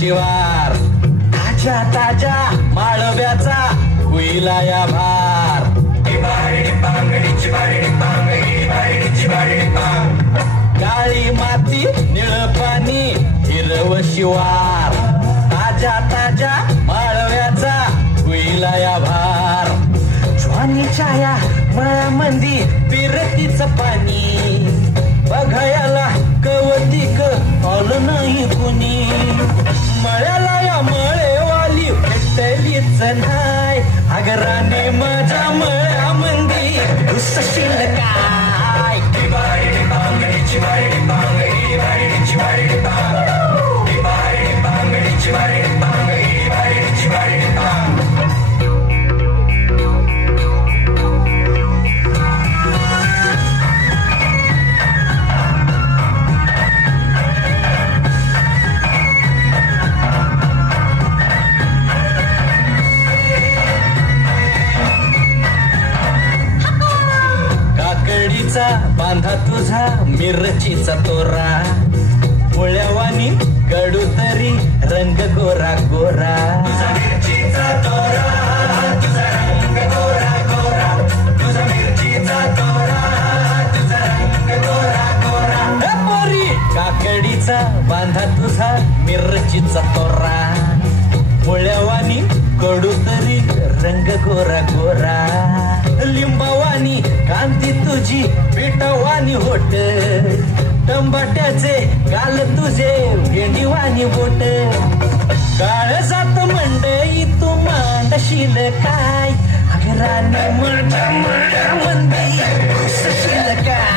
शिवार, ताज्या ताज्या माळव्याचा होईला या भार. काळी माती निळ पाणी हिरव शिवार, ताज्या ताज्या माळव्याचा होईला या भार. ज्वानीच्या या मळ्यामंदी पिरतीच पाणी, बघायला कवतिक आलं नाही कुणी. मळ्याला या मळेवाली भेटलीच नाय, आगराने माझ्या मळ्यामंदी घुसशील काय. बांधा तुझा मिरचीचा तोरा, मुळ्यावानी कडू तरी रंग गोरा गोरा. तुझा मिरचीचा तोरा, तुझा रंग गोरा गोरा, तुझा मिरचीचा तोरा, तुझा रंग गोरा गोरा. पोरी काकडीचा बांधा तुझा मिरचीचा तोरा, मुळ्यावानी कडू तरी रंग गोरा गोरा. लिंबावानी कांती तुझी पिठावानी होट, टंबाट्याचे गाल तुझे भेंडीवानी बोट. काळ जात मंडई तू मांडशील काय, आगराने माझ्या मळ्यामंदी घुसशील काय.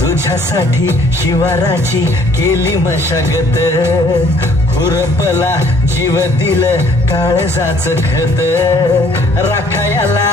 तुझ्यासाठी शिवाराची केली मशागत, खुरपला जीव दिल काळजाच खत. राखायला